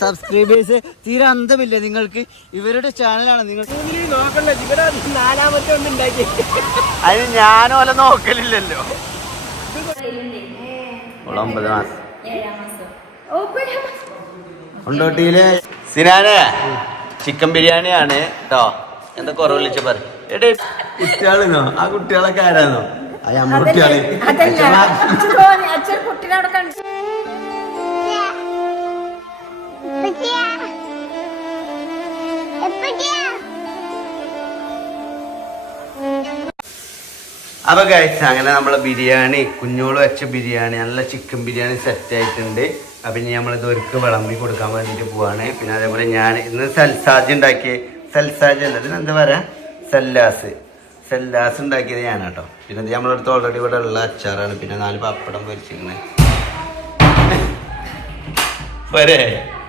Subscribers തീരെ അന്തമില്ല നിങ്ങൾക്ക്? ഇവരുടെ ചാനലാണ് നിങ്ങൾ നാലാമത്തെ ഉണ്ടാക്കി അതിന് ഞാനോല നോക്കലില്ലല്ലോ ഒമ്പത് മാസം കൊണ്ടോട്ടിയിലെ സിനാനെ ചിക്കൻ ബിരിയാണിയാണ് കേട്ടോ എന്താ കുറവ് വിളിച്ച പറ. എടേ കുട്ടികളെന്നോ? ആ കുട്ടികളൊക്കെ ആരാന്നോ? കുട്ടികളെ. കുട്ടികൾ അപ്പൊ കഴിച്ച അങ്ങനെ നമ്മളെ ബിരിയാണി കുഞ്ഞോൾ വെച്ച ബിരിയാണി നല്ല ചിക്കൻ ബിരിയാണി സെറ്റ് ആയിട്ടുണ്ട്. അപ്പൊ ഇനി നമ്മളിത് ഒരുക്ക് വിളമ്പി കൊടുക്കാൻ വേണ്ടിട്ട് പോവാണ്. പിന്നെ അതേപോലെ ഞാൻ ഇന്ന് സൽസാജ് ഉണ്ടാക്കിയ. സൽസാജ് അല്ല എന്താ പറയാ? സല്ലാസ്. സല്ലാസ് ഉണ്ടാക്കിയത് ഞാനാട്ടോ. പിന്നെ ഇത് നമ്മളടുത്ത് ഓൾറെഡി ഇവിടെ ഉള്ള അച്ചാറാണ്. പിന്നെ നാല് പപ്പടം പൊരിച്ചിരിക്കുന്നത് പോരെ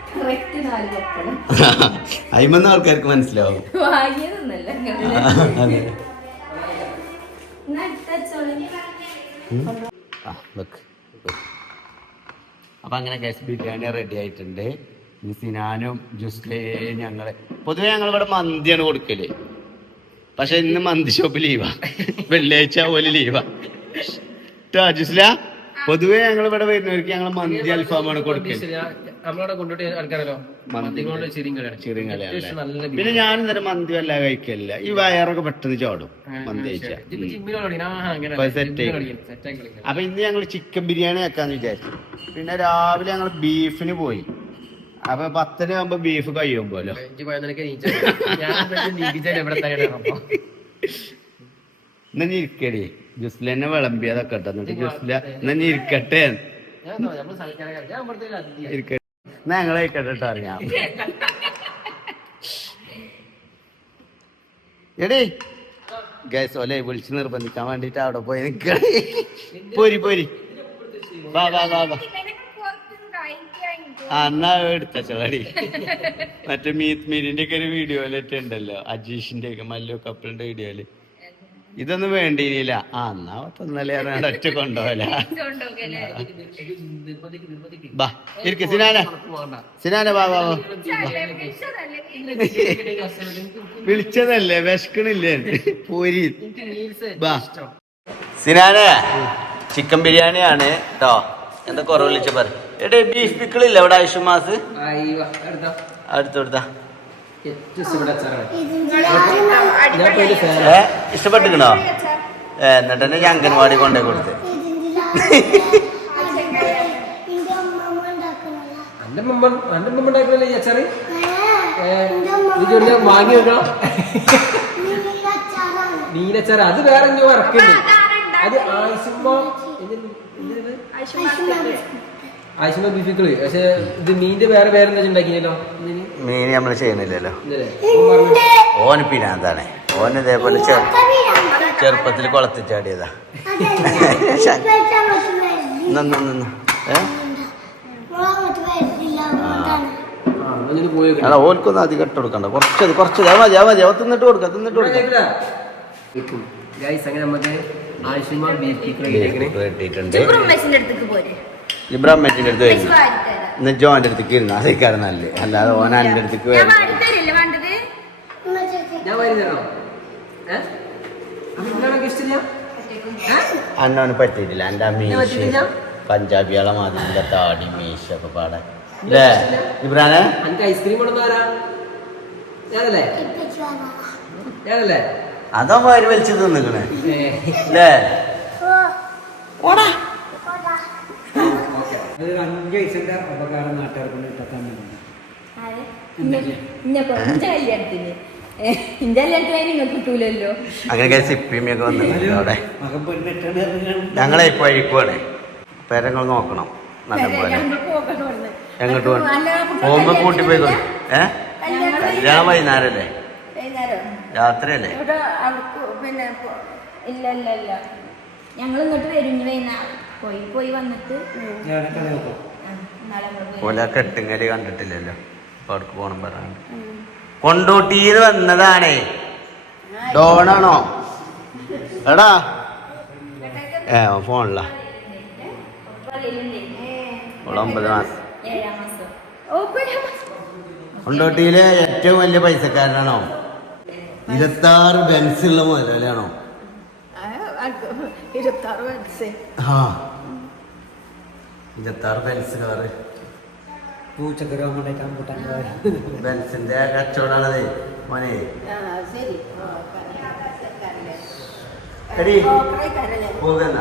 അയിമന്ന് ആൾക്കാർക്ക് മനസ്സിലാവും. അപ്പൊ അങ്ങനെ ഗസ് ബിരിയാണി റെഡി ആയിട്ടുണ്ട്. സിനാനും ജുസ്ലേ ഞങ്ങൾ. പൊതുവെ ഞങ്ങൾ ഇവിടെ മന്തിയാണ് കൊടുക്കൽ. പക്ഷെ ഇന്ന് മന്തി ഷോപ്പ് ലീവാ വെള്ളിയാഴ്ച പോലെ ലീവാ ജുസ്ല പൊതുവെ ഞങ്ങൾ ഇവിടെ വരുന്നവർക്ക് ഞങ്ങൾ മന്തി അൽഫാമാണ് കൊടുക്കൽ. നമ്മളവിടെ കൊണ്ടുപോയി ആൾക്കാരല്ലോ? നല്ല പിന്നെ ഞാൻ ഇന്നലെ മന്തി വല്ല കഴിക്കലില്ല. ഈ വയറൊക്കെ പെട്ടെന്ന് ചോടും. മന്തി കഴിച്ചാൽ. അപ്പൊ ഇന്ന് ഞങ്ങൾ ചിക്കൻ ബിരിയാണി വെക്കാന്ന് വിചാരിച്ചു. പിന്നെ രാവിലെ ഞങ്ങൾ ബീഫിന് പോയി. അപ്പൊ പത്തര ആകുമ്പോ ബീഫ് കഴിയും പോലോ എന്നാ നീ ഇരിക്കടി. ജുസ്ല എന്നെ വിളമ്പിയതൊക്കെ എന്നിട്ട് ജുസ്ല ഇന്നെ ഇരിക്കട്ടെ. ഇരിക്കട്ടെ ഞങ്ങളെ കേട്ടിട്ട് അറിയാം. എടി ഗൈസ് ഓലെ വിളിച്ച് നിർബന്ധിക്കാൻ വേണ്ടിട്ട് അവിടെ പോയി നിക്കണേ. പോരി പോരി. വാ വാ വാ എടുത്തടി മറ്റേ മീത്ത് മീനിന്റെ ഒക്കെ ഒരു വീഡിയോയിലൊക്കെ ഉണ്ടല്ലോ അജീഷിന്റെ ഒക്കെ മല്ലു കപ്പിളിന്റെ വീഡിയോയിൽ ഇതൊന്നും വേണ്ടിയില്ല ആ എന്നാ ഒന്നല്ലേ ഒറ്റ കൊണ്ടുപോല ബാ ഇരിക്ക സിനാന. സിനാന ബാ വാ വാ വിളിച്ചതല്ലേ വിശക്കണില്ലേ? പോരി. ബാ. സിനാന ചിക്കൻ ബിരിയാണിയാണ് കേട്ടോ എന്താ കുറവ് വിളിച്ച പറ. എടേ ബീഫ് പിക്കിളില്ല ഇവിടെ ആയുഷ്മാസ് അടുത്തെടുത്താ ഏ ഇഷ്ടപ്പെട്ടിക്കണോ ഏ എന്നിട്ട് തന്നെ ഞാൻ അംഗൻവാടി കൊണ്ടേ കൊടുത്ത്. എന്റെ മുമ്പ് എന്റെ മുമ്പ് ഉണ്ടാക്കണല്ലേ? ഈ അച്ചാറ്? ഇത് വാങ്ങി വെക്കണം. നീലച്ചാറ് അത് വേറെ എന്തോ ഇറക്കുന്നുണ്ട് അത് ആയിഷുമ്പോ ആയിഷുമ്പോ ബീഫിക്കൾ? പക്ഷെ ഇത് മീന്റെ വേറെ വേറെ എന്താ ഉണ്ടാക്കിയല്ലോ മീൻ നമ്മൾ പറഞ്ഞു ഓന് പിന്നാന്താണ് ഓൻ ഇതേപോലെ ചെറു ചെറുപ്പത്തിൽ കുളത്തിൽ ചാടിയതാ. നിന്ന് നിന്ന് അല്ല ഓൽക്കൊന്നും അധികം ഇട്ട് കൊടുക്കണ്ട. കുറച്ച് കുറച്ച് അത് മതി അത് മതി. അവ തിന്നിട്ട് കൊടുക്ക തിന്നിട്ട് കൊടുക്ക. ഗൈസ് അങ്ങനെ നമുക്ക് ആയിഷുമ്പോ ബീഫ് പിക്കിൾ കിട്ടിയിട്ടുണ്ട് ഉമ്മച്ചിന്റെ മെറ്റിന്റെ അടുത്ത് വരുന്നു വാരിത്തരാം. ഇന്ന് ജോന്റെ അടുത്തേക്ക് ഇരുന്നു. അതേക്കാരം നല്ലത്. അല്ലാതെ എന്റെ അടുത്തേക്ക് വരുന്നു അന്നോന് പറ്റിയിട്ടില്ല. എന്റെ ആ മീശ? പഞ്ചാബികളെ മാതിരിന്റെ താടി മീശ ഒക്കെ പാടാൻ അല്ലേ ഇബ്രാനെ? ഐസ്ക്രീം അതോ വാരി വലിച്ചു തിന്നിക്കണേ. അല്ലേ അതൊരു അഞ്ച് ഉപകാരം അപകടം നാട്ടുകാർക്കൊണ്ട് കിട്ടാൻ ആരെ? ഇന്നെ- ഇന്നെപ്പോ ഇന്റെ കല്യാണത്തിന്. ഏ, ഇന്റെ കല്യാണത്തിന് നിങ്ങൾക്ക് കിട്ടൂലല്ലോ. അങ്ങനെ സിപ്പിമിയൊക്കെ വന്നിട്ടുണ്ട് അവിടെ. ഞങ്ങളെ ഇപ്പൊ അഴിക്കുവാണ് പേരങ്ങൾ നോക്കണം. നല്ലപോലെ. എങ്ങോട്ട് പോകണം? പോകുമ്പോ കൂട്ടി പോയി കല്യാണം ഏ? കല്യാണം വൈകുന്നേരല്ലേ? വൈകുന്നേരം. രാത്രിയല്ലേ? പിന്നെ പോ- ഇല്ല ഇല്ല ഇല്ല. ഞങ്ങൾ ഇങ്ങോട്ട് വരും പോയി പോയി വന്നിട്ട് പോലെ കെട്ടുങ്ങൽ കണ്ടിട്ടില്ലല്ലോ. അപ്പൊ അവർക്ക് പോണം പറയാണ്ട് കൊണ്ടോട്ടിന്ന് വന്നതാണേ. ഡോണാണോ? എടാ. ഏ ഫോണിലാ. ഒമ്പത് മാസം. കൊണ്ടോട്ടിയിലെ ഏറ്റവും വലിയ പൈസക്കാരനാണോ? ഇരുപത്താറ് ബെൻസ് ഉള്ള മുതലാളിയാണോ? ഇരുപത്താറ് ബെൻസ്. ആ. ഇരുപത്താറ് ബെൻസ് കാറ് പൂച്ചക്ക് രോഗം കൂട്ടാൻ ബെൻസിന്റെ കച്ചവടാണത്. മോനെ. എടി. പോകുന്ന.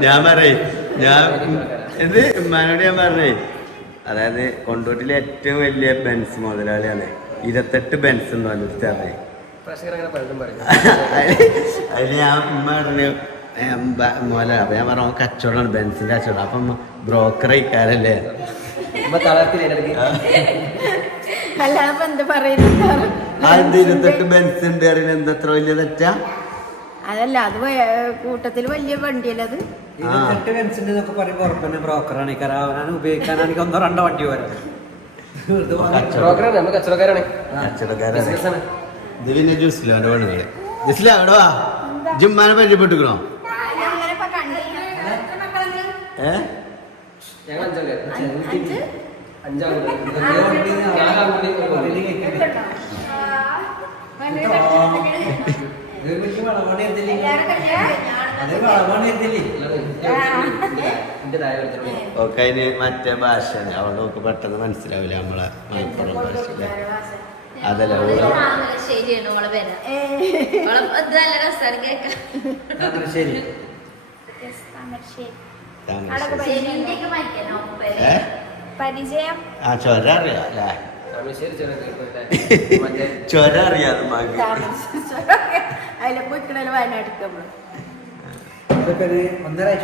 ഞാൻ പറയേ. ഞാൻ എന്ത്? ഉമ്മാനോട് ഞാൻ പറഞ്ഞേ അതായത് കൊണ്ടോട്ടിലെ ഏറ്റവും വലിയ ബെൻസ് മുതലാളിയാണ്. ഇരുപത്തെട്ട് ബെൻസ് ഉണ്ടോ അടുത്ത് അതിൽ ഞാൻ ഉമ്മ പറഞ്ഞു മോല അപ്പൊ ഞാൻ പറഞ്ഞു "അവൻ കച്ചവടമാണ് ബെൻസിന്റെ കച്ചവടം അപ്പം ബ്രോക്കർ ഇക്കാരല്ലേ എന്ത് പറയുന്നു അത് ഇരുപത്തെട്ട് ബെൻസ് ഉണ്ട് അറിയുന്നത് എന്താ അത്ര വലിയ തെറ്റാ? അതല്ല അത് കൂട്ടത്തിൽ വലിയ വണ്ടിയല്ലത് എന്നൊക്കെ പറയുമ്പോൾ ഉറപ്പന്നെ ബ്രോക്കറാണ് കാരണം ഉപയോഗിക്കാനാണെങ്കിൽ ഒന്നോ രണ്ടോ വണ്ടി പോലെ കച്ചവടം. ബ്രോക്കറാണ് നമ്മൾ കച്ചവടക്കാരാണ്. കച്ചവടക്കാരാണ്. പിന്നെ ജ്യൂസിലോ അവന്റെ പെണ്ണുങ്ങൾ ജ്യൂസില അവിടെ വാ ജിമ്മാനെ പരിചയപ്പെട്ടിക്കണോ? ഏ? അതിന് മറ്റേ ഭാഷയാണ് അവിടെ നമുക്ക് പെട്ടെന്ന് മനസ്സിലാവില്ല നമ്മളെ മലപ്പുറം ഭാഷ? അതല്ല ശരിയാണ് ഓളെ പേര. നല്ല ശരി. പരിചയം ആ ചൊര അറിയാം? അല്ലേ? താമരശ്ശേരി ചെറിയ കേൾക്കും. മറ്റേ ചൊര അറിയാം മകി അതിലെ പോയിക്കണല്ലോ വയനാട്ടിൽ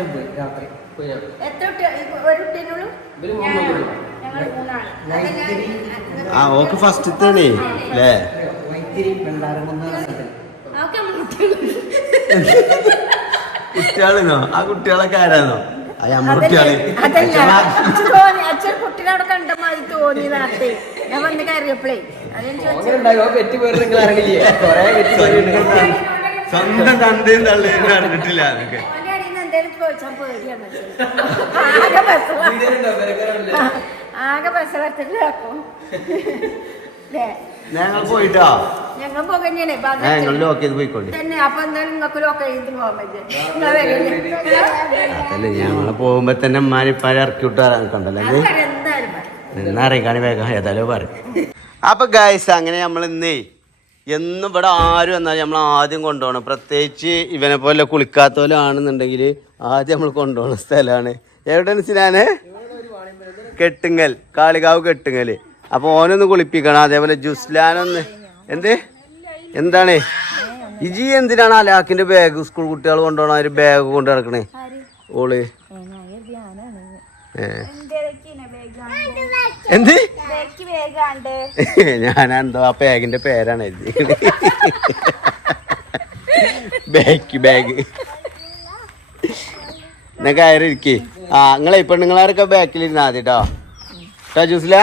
മുമ്പ് രാത്രി. എത്ര ഒരു ആ ഓക്ക് ഫസ്റ്റത്തേണേ അല്ലേ? കുട്ടികളെന്നോ? ആ കുട്ടികളൊക്കെ ആരാന്നോ? ആ നമ്മുടെ കുട്ടികൾ. കണ്ട മാതിരി തോന്നി ഞാൻ വന്ന് കയറിയപ്പോഴേ സ്വന്തം തന്തയും തള്ളിയും കണ്ടിട്ടില്ല അതൊക്കെ. എന്തേലും ചോദിച്ചാൽ പേടിയാണ് ആകെ ബസ്? ആകെ ബസ് വരത്തില്ലാക്കും ഞങ്ങൾ പോയിട്ടാ? ഞങ്ങൾ പോകന്നെയാണ്. ഞങ്ങൾ ലോക്ക് ചെയ്ത് പോയിക്കോണ്ടി. തന്നെ. അപ്പൊ എന്തായാലും നിങ്ങൾക്ക് ലോക്ക് ചെയ്ത് പോകാൻ പറ്റും. നിങ്ങൾ ഞങ്ങൾ പോകുമ്പോ തന്നെ ഉമ്മാനിപ്പാരെ ഇറക്കി വിട്ട് കണ്ടല്ലോ ഇത് അത് എന്തായാലും പറയും. എന്നറിയിക്കാണ് വേഗം ഏതായാലും പറയും. അപ്പൊ ഗായ്സ് അങ്ങനെ നമ്മൾ ഇന്നേ എന്നും ഇവിടെ ആരും എന്നാലും നമ്മൾ ആദ്യം കൊണ്ടുപോകണം. പ്രത്യേകിച്ച് ഇവനെ പോലെ കുളിക്കാത്തവരാണെന്നുണ്ടെങ്കിൽ ആദ്യം നമ്മൾ കൊണ്ടുപോകുന്ന സ്ഥലമാണ്. എവിടെയാണ് സിനാനെ? കെട്ടുങ്ങൽ കാളികാവ് കെട്ടുങ്ങൽ. അപ്പൊ ഓനൊന്ന് കുളിപ്പിക്കണം. അതേപോലെ ജുസ്ലാനൊന്ന്. എന്ത്? എന്താണ്? ഇജി എന്തിനാണ് അലാക്കിന്റെ ബാഗ് സ്കൂൾ കുട്ടികൾ കൊണ്ടുപോകണ ഒരു ബാഗ് കൊണ്ട് നടക്കണേ? ഓൾ. എന്ത്? ഞാൻ എന്തോ ആ ബാഗിന്റെ പേരാണ് ബാഗ് ബാഗ് എന്നാ കയറി ഇരിക്കേ ആ നിങ്ങളെ പെണ്ണുങ്ങളാരൊക്കെ ബാക്കിലിരുന്നാ മതി കേട്ടോ കേട്ടോ ജൂസില?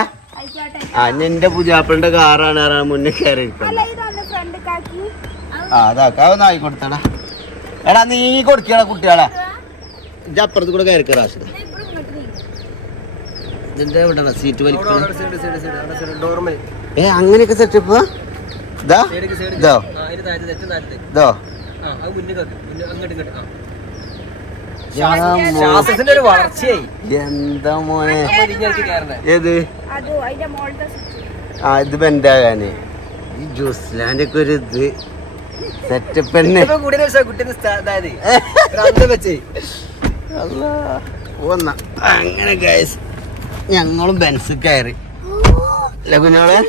ആ എന്റെ പുതിയാപ്പിളിന്റെ കാറാണ് ആരാ മുന്നേ കയറി ഇരിക്കുന്നത് ഫ്രണ്ട് കാക്കി ആ അതാക്കാ ഒന്ന് ആയി കൊടുത്തടാ. എടാ നീ കൊടുക്കടാ കുട്ടികളെ. ഇജ്ജ് അപ്പുറത്ത് കൂടെ കയറി കയറാ ഇതിന്റെ എവിടെ സീറ്റ് അവിടെ വലിക്കണം? അവിടെ സൈഡ് സൈഡ് സൈഡ് അവിടെ ഏ അങ്ങനെയൊക്കെ സെറ്റപ്പ് ഇതാ? ഇതോ? ഇതോ ആ അത് മുന്നിൽ കാക്ക് മുന്നിൽ അങ്ങോട്ട് ഇങ്ങോട്ട് ആ യാ മോ- ശ്വാസത്തിന്റെ ഒരു വളർച്ചയായി. എന്താ മോനെ? ഏത്? ആ ഇത് ബെൻഡാകാന് ഈ ജ്യൂസ്ലാൻഡ് ഒക്കെ ഒരു ഇത്. സെറ്റപ്പ് തന്നെ. അങ്ങനെ ഗൈസ് ഞങ്ങളും ബെൻസ് കയറി. അല്ല കുഞ്ഞോളെ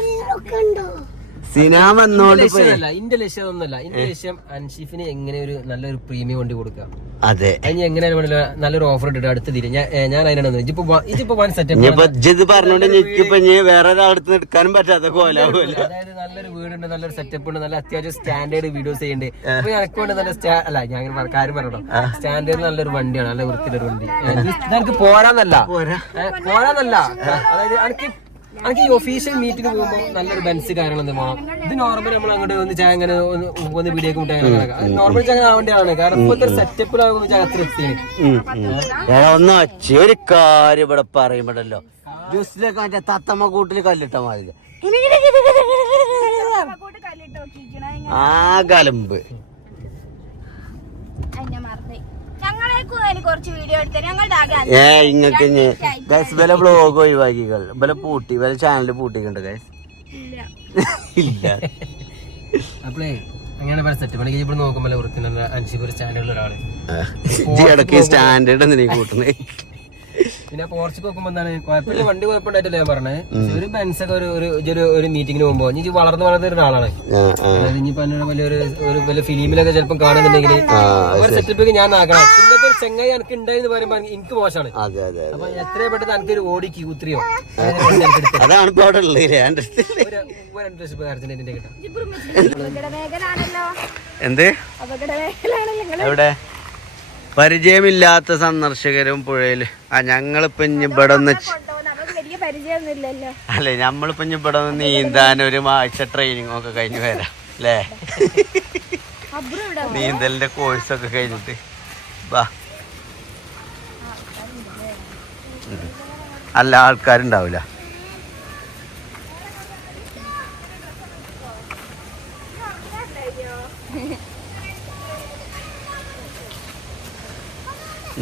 സിനാമ ലക്ഷ്യമല്ല ഇന്റെ ലക്ഷ്യം ഒന്നുമല്ല ഇന്റെ ലക്ഷ്യം അൻഷിഫിന് എങ്ങനെ ഒരു നല്ലൊരു പ്രീമിയം വണ്ടി കൊടുക്കാം അതെ. അതിന് എങ്ങനെ നല്ലൊരു ഓഫർ ഇട്ടിട്ട് അടുത്ത തീരെ ഞാൻ ഞാൻ അതിനാണ് ഇതിപ്പോ വൺ സെറ്റപ്പ് ഇത് പറഞ്ഞോണ്ട് എനിക്കിപ്പൊ ഇനി വേറെ ഒരാളടുത്ത് എടുക്കാനും പറ്റാത്ത കോലാവൂല അതായത് നല്ലൊരു വീടുണ്ട് നല്ലൊരു സെറ്റപ്പ് ഉണ്ട് നല്ല അത്യാവശ്യം സ്റ്റാൻഡേർഡ് വീഡിയോസ് ചെയ്യുന്നുണ്ട്. അപ്പൊ എനിക്ക് വേണ്ടി നല്ല സ്റ്റാ അല്ല ഞാൻ കാര്യം പറയണം? സ്റ്റാൻഡേർഡ് നല്ലൊരു വണ്ടിയാണ് നല്ല വൃത്തിയിലൊരു വണ്ടി. എനിക്ക് പോരാന്നല്ല. പോരാന്നല്ല. അതായത് എനിക്ക് എനിക്ക് ഈ ഒഫീഷ്യൽ മീറ്റിന് പോകുമ്പോൾ നല്ലൊരു ബെൻസ് കാര്യങ്ങൾ എന്ത് പോകണം ഇത് നോർമൽ നമ്മൾ അങ്ങോട്ട് ഒന്ന് ചായ അങ്ങനെ ഒന്ന് ഒന്ന് വീഡിയോ നോർമൽ ചായ ആവേണ്ടതാണ്. കാരണം ഇപ്പോഴത്തെ സെറ്റപ്പിലാകുന്ന ചായ അത്ര ഒരു കാര്യം ഇവിടെ പറയുമ്പോഴല്ലോ. ജ്യൂസിലൊക്കെ മറ്റേ തത്തമ്മ കൂട്ടിൽ കല്ലിട്ട മാതിരി. ആ കലമ്പ് എന്നെ മറന്നുപോയി. ഞങ്ങളേക്കും അതിന് കുറച്ച് വീഡിയോ ഞങ്ങളുടെ ഏ ഇങ്ങക്ക് ഗൈസ് വില ബ്ലോഗ് ഒഴിവാക്കികൾ വില പൂട്ടി വില ചാനൽ പൂട്ടിക്കുണ്ട് ഗൈസ് ഇല്ല. അപ്പളേ അങ്ങനെ സെറ്റ് നോക്കുമ്പോൾ സ്റ്റാൻഡേർഡിൽ ഒരാൾ. സ്റ്റാൻഡേർഡ് നീ കൂട്ടുന്നേ. പിന്നെ പോർച്ച് നോക്കുമ്പോ എന്താണ് കുഴപ്പമില്ല വണ്ടി കുഴപ്പമുണ്ടായിട്ടല്ലേ ഞാൻ പറഞ്ഞത് ഒരു ബെൻസൊക്കെ ഒരു ഒരു ഒരു ഒരു മീറ്റിംഗിന് പോകുമ്പോ ഇനി വളർന്നു വളർന്ന് ഒരാളാണ് അതായത് ഇനിയിപ്പോ എന്നോട് വലിയൊരു ഒരു വലിയ ഫിലിമിലൊക്കെ ചിലപ്പോൾ കാണുന്നുണ്ടെങ്കിൽ ഒരു സെറ്റപ്പ് ഞാൻ ആക്കണം ഇന്നത്തെ ഒരു ചെങ്ങായി എനിക്ക് ഉണ്ടായിരുന്നു പറയുമ്പോൾ എനിക്ക് മോശമാണ് അതെ അതെ അതെ അപ്പൊ എത്രയും പെട്ടെന്ന് എനിക്ക് ഒരു ഓടി ക്യൂത്രിയോ അതാണ് എന്ത് എവിടെ പരിചയമില്ലാത്ത സന്ദർശകരും പുഴയിൽ ആ ഞങ്ങളിപ്പോ ഇനി ഇവിടെ നിന്ന് അല്ലെ നമ്മളിപ്പോ ഇനി ഇവിടെ നിന്ന് നീന്താൻ ഒരു ആഴ്ച ട്രെയിനിങ് ഒക്കെ കഴിഞ്ഞ് വരാം അല്ലേ? നീന്തലിന്റെ കോഴ്സ് ഒക്കെ കഴിഞ്ഞിട്ട്. വാ. അല്ല? ആൾക്കാരുണ്ടാവില്ല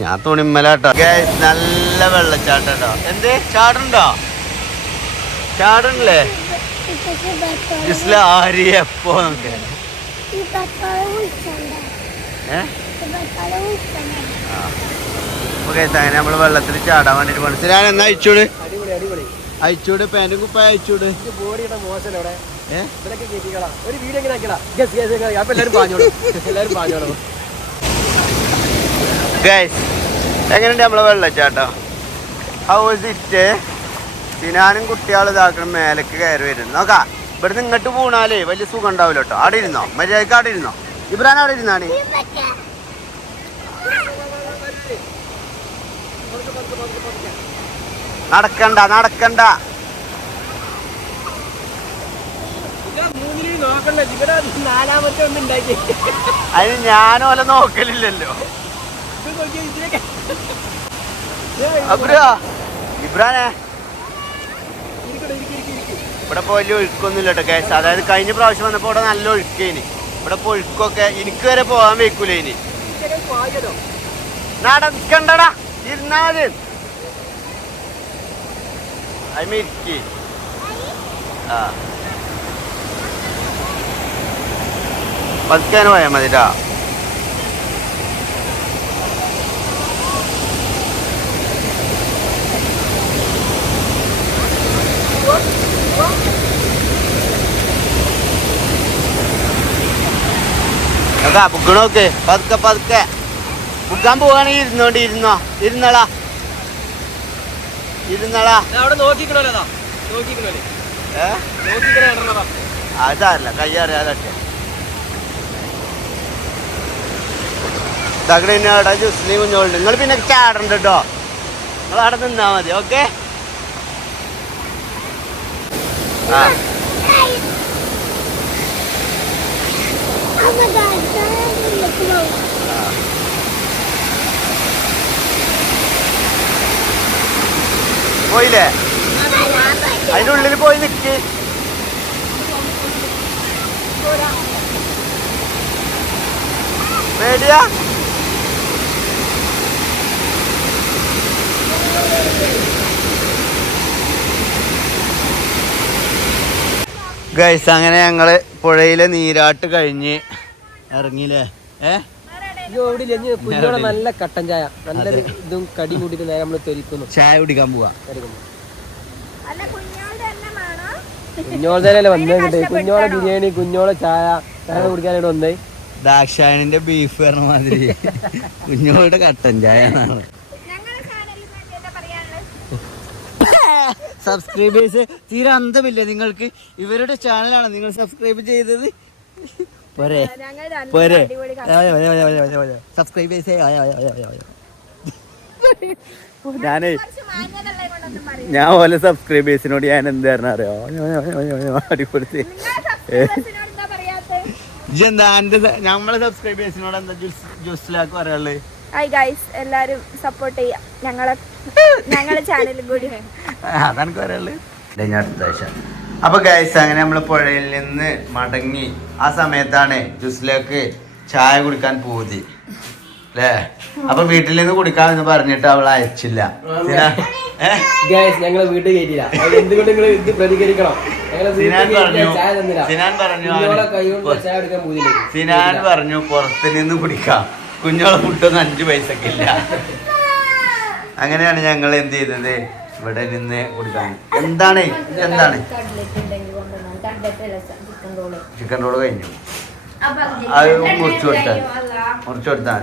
ഞാൻ തുണിമ്മലാട്ടോ. നല്ല വെള്ളച്ചാട്ടോ എന്ത്? ചാടുണ്ടോ ചാടണില്ലേ ആര് എപ്പോ അങ്ങനെ നമ്മൾ വെള്ളത്തിൽ ചാടാൻ വേണ്ടിട്ട് പോണു. ഞാൻ എന്നാ അയച്ചൂട്? അയച്ചൂട് പാന്റും കുപ്പായ അയച്ചൂട്. ഒരു വീഡിയോ എങ്ങനെ ആക്കിയടാ എല്ലാരും പാഞ്ഞോളൂ. എല്ലാരും പാഞ്ഞോളൂ. ഗൈസ് എങ്ങനെയുണ്ട് നമ്മളെ വെള്ളച്ചാട്ടോ? ഹൗ ഇസ് ഇറ്റ് സിനാനും കുട്ടികളും ഇതാക്കണം മേലേക്ക് കയറി വരുന്നു. നോക്കാം ഇവിടുന്ന് ഇങ്ങോട്ട് പോണാലേ വലിയ സുഖം ഉണ്ടാവില്ല കേട്ടോ. അവിടെ ഇരുന്നോ? മര്യാദയ്ക്ക് അവിടെ ഇരുന്നോ? ഇബ്രാൻ അവിടെ ഇരുന്നാണ് നടക്കണ്ട നടക്കണ്ട. അതിന് ഞാനോലെ നോക്കലില്ലല്ലോ ഇത് നോക്കി ഇതിലൊക്കെ അബ്രാ ഇബ്രാനെ. ഇവിടെ ഇപ്പോൾ വലിയ ഒഴുക്കൊന്നുമില്ല കേട്ടോ കേസ് അതായത് കഴിഞ്ഞ പ്രാവശ്യം വന്നപ്പോൾ ഇവിടെ നല്ല ഒഴുക്കേനി. ഇവിടെ ഇപ്പോൾ ഒഴുക്കൊക്കെ എനിക്ക് വരെ പോകാൻ വെക്കൂല ഇനി നടക്കണ്ടടാ ഇരുന്നാ മതി ഇരിക്കി. ആ. പതുക്കാൻ പോയാൽ മതിട്ടാ അതാ ബുക്കണോക്ക് പതുക്കെ പതുക്കെ. ബുക്കാൻ പോവാണെങ്കിൽ ഇരുന്നോണ്ട് ഇരുന്നോ. ഇരുന്നടാ ഇരുന്നോളാ. അതല്ല കയ്യറിയാതെ തകടിനോടെ ജുസ്ലി കുഞ്ഞോളുണ്ട്. നിങ്ങൾ പിന്നെ ചാടണ്ട കേട്ടോ നിങ്ങൾ അവിടെ നിന്നാ മതി ഓക്കെ? ആ. പോയില്ലേ? അതിന്റെ ഉള്ളിൽ പോയി നിക്ക്. പേടിയാ? ഗൈസ് അങ്ങനെ ഞങ്ങൾ പുഴയിലെ നീരാട്ട് കഴിഞ്ഞ് ഇറങ്ങിയില്ലേ? ഏ? നല്ല കട്ടൻ ചായ. നല്ല ഇതും കടി കൂട്ടിട്ട് നേരെ നമ്മൾ തൊലിക്കുന്നു ചായ കുടിക്കാൻ പോവാ. കുഞ്ഞോളെ വന്നേ കുഞ്ഞോളെ ബിരിയാണി കുഞ്ഞോളെ ചായ ചായ കുടിക്കാനായിട്ട് വന്നേ. ദാക്ഷായണിന്റെ ബീഫ് പറഞ്ഞ മാതിരി. കുഞ്ഞോളുടെ കട്ടൻ ചായ സബ്സ്ക്രൈബേഴ്സ് തീരെ അന്തമില്ല നിങ്ങൾക്ക്? ഇവരുടെ ചാനലാണ് നിങ്ങൾ സബ്സ്ക്രൈബ് ചെയ്തത്. പോരെ പോരെ അടിപൊളി സബ്സ്ക്രൈബേഴ്സ് ഞാനേ ഞാൻ ഓലെ സബ്സ്ക്രൈബേഴ്സിനോട് ഞാൻ എന്ത് പറഞ്ഞ അറിയോ അടിപൊളി എന്റെ നമ്മളെ സബ്സ്ക്രൈബേഴ്സിനോട് എന്താ ജ്യൂസിലാക്ക് പറയാനുള്ളത് ഹായ് ഗൈസ് എല്ലാരും സപ്പോർട്ട് ചെയ്യാം ഞങ്ങളെ ഞങ്ങളെ ചാനലും കൂടി അതാണ് പറയാനുള്ളത് ഞാൻ അടുത്ത അപ്പൊ ഗൈസ് അങ്ങനെ നമ്മൾ പുഴയിൽ നിന്ന് മടങ്ങി. ആ സമയത്താണ് ജ്യൂസിലേക്ക് ചായ കുടിക്കാൻ പോതി. അല്ലേ അപ്പൊ വീട്ടിൽ നിന്ന് കുടിക്കാം എന്ന് പറഞ്ഞിട്ട് അവൾ അയച്ചില്ല. ഞങ്ങളെ വീട്ടിൽ കയറ്റില്ല എന്തുകൊണ്ട് നിങ്ങൾ ഇത് പ്രതികരിക്കണം? സിനാൻ പറഞ്ഞു. സിനാൻ പറഞ്ഞു സിനാൻ പറഞ്ഞു പുറത്ത് നിന്ന് കുടിക്കാം. കുഞ്ഞോളെ ഫുഡൊന്നും അഞ്ചു പൈസക്കില്ല അങ്ങനെയാണ് ഞങ്ങൾ എന്ത് ചെയ്തത്? ഇവിടെ നിന്ന് കൊടുക്കാൻ. എന്താണ്? എന്താണ്? ചിക്കൻ റോൾ കഴിഞ്ഞു. അത് മുറിച്ചു കൊടുത്താൽ. മുറിച്ചു കൊടുത്താൽ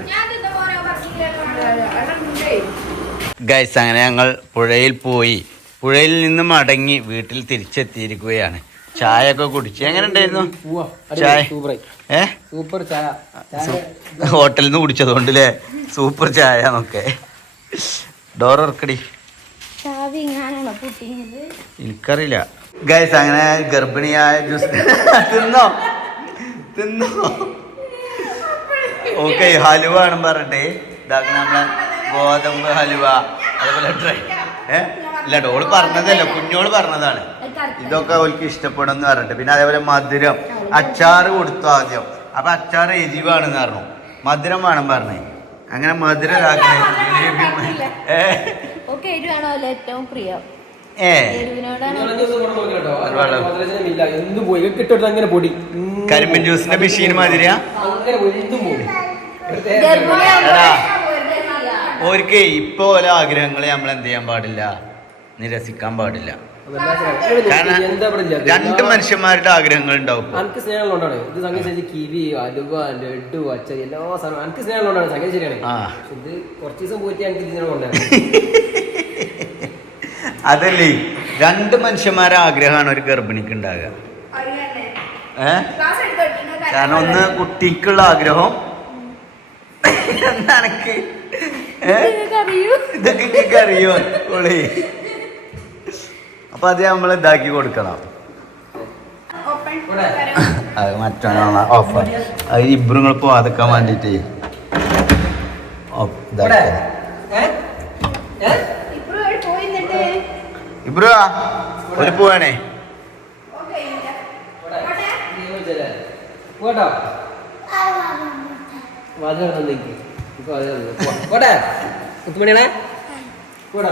ഗൈസ് അങ്ങനെ ഞങ്ങൾ പുഴയിൽ പോയി. പുഴയിൽ നിന്ന് മടങ്ങി വീട്ടിൽ തിരിച്ചെത്തിയിരിക്കുകയാണ്. ചായ ഒക്കെ കുടിച്ച്. എങ്ങനെ ഉണ്ടായിരുന്നു? ചായ. ഏ? സൂപ്പർ ചായ. ഹോട്ടലിൽ നിന്ന് കുടിച്ചതുകൊണ്ടല്ലേ? സൂപ്പർ ചായ എന്നൊക്കെ ഡോർ ഇറക്കടി എനിക്കറിയില്ല. ഗൈസ് അങ്ങനെ ഗർഭിണിയായ ജ്യൂസ് തിന്നോ? തിന്നോ? ഓക്കെ ഹലുവ ആണ് പറഞ്ഞേ ഇതാക്കുന്ന നമ്മളെ ഗോതമ്പ് ഹലുവ അതുപോലെ ഡ്രൈ ഏ? ഇല്ല ഡോൾ പറഞ്ഞതല്ല കുഞ്ഞോൾ പറഞ്ഞതാണ്. ഇതൊക്കെ അവൾക്ക് ഇഷ്ടപ്പെടും എന്ന് പറഞ്ഞിട്ട്. പിന്നെ അതേപോലെ മധുരം. അച്ചാറ് കൊടുത്തു ആദ്യം. അപ്പൊ അച്ചാർ എരിവാണെന്ന് പറഞ്ഞു. മധുരം വേണം പറഞ്ഞേ. അങ്ങനെ മധുരം ഇതാക്കണേ. അല്ല ഏറ്റവും പ്രിയം? കരിമ്പിൻ ജ്യൂസിന്റെ മെഷീൻ മാതിരിയാ? അങ്ങനെ പോയി എന്തും പോയി എടാ. ഓർക്ക് ഇപ്പൊ ഓരോ ആഗ്രഹങ്ങളെ നമ്മൾ എന്ത് ചെയ്യാൻ പാടില്ല? നിരസിക്കാൻ പാടില്ല. കാരണം രണ്ട് മനുഷ്യന്മാരുടെ ആഗ്രഹങ്ങൾ ഉണ്ടാവും. എനിക്ക് സ്നേഹമുള്ളതാണ് ഇത് സംഗതി ശരി കിവി അലുവ ലഡു അച്ഛൻ എല്ലാ സാധനവും എനിക്ക് സ്നേഹമുള്ളതാണ് സംഗതി ശരിയാണ്. ആ. ഇത് കുറച്ച് ദിവസം പോയിട്ട് എനിക്ക് ഇതിനെ കൊണ്ടാണ് അതല്ലേ? രണ്ട് മനുഷ്യന്മാരെ ആഗ്രഹമാണ് ഒരു ഗർഭിണിക്ക് ഉണ്ടാകുക. ഏഹ് കാരണം ഒന്ന് കുട്ടിക്കുള്ള ആഗ്രഹം. അറിയൂ. ഇതൊക്കെ അറിയോ? ഓളി. അപ്പൊ അത് നമ്മൾ ഇതാക്കി കൊടുക്കണം. അത് മറ്റൊന്നാണ് ഓഫർ അത് ഇബ്രുങ്ങൾ പോവാതെക്കാൻ വേണ്ടിട്ട്. ഇബ്രു ഒരു പോവാണേ. പോട്ടോ. വാതിൽ പോടാ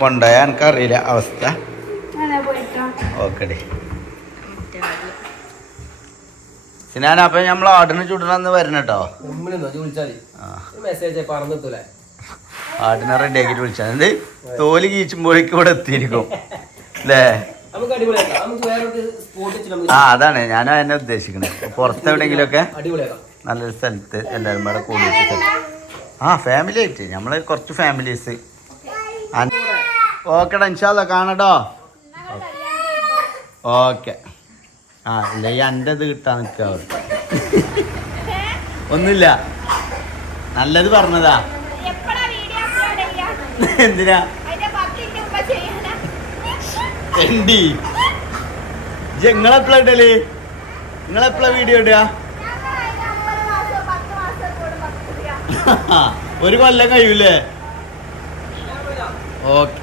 കൊണ്ടുപോയാ എനിക്കറിയില്ല അവസ്ഥ. ഓക്കെ സിനാൻ അപ്പൊ നമ്മൾ ആടിനെ ചുടണമെന്ന് വരണം കേട്ടോ ആടിനെ റെഡി ആക്കിട്ട് വിളിച്ചാൽ എന്ത്? തോൽ കീച്ചുമ്പോഴേക്കും ഇവിടെ എത്തിയിരിക്കും. അല്ലേ ആ അതാണ്. ഞാൻ എന്നെ ഉദ്ദേശിക്കുന്നത് പുറത്ത് ഒക്കെ അടിപൊളിയാക്കാം. നല്ലൊരു സ്ഥലത്ത് എല്ലാവരും കൂടെ കൂടി ആ ഫാമിലി ആയിട്ട്. നമ്മൾ കുറച്ച് ഫാമിലീസ് ഓക്കെടാ ഇൻഷാല്ല കാണടോ ഓക്കെ. ആ ഇല്ല ഈ എന്റെ ഇത് കിട്ടാൻ നിൽക്കുക ഒന്നുമില്ല. നല്ലത് പറഞ്ഞതാ. എന്തിനാ? എണ്ടി നിങ്ങളെപ്പോഴാ ഇടൽ? നിങ്ങളെപ്പോഴാ വീഡിയോ ഇടുക ഒരു കൊല്ലം കഴിയൂലേ? ഓക്കെ.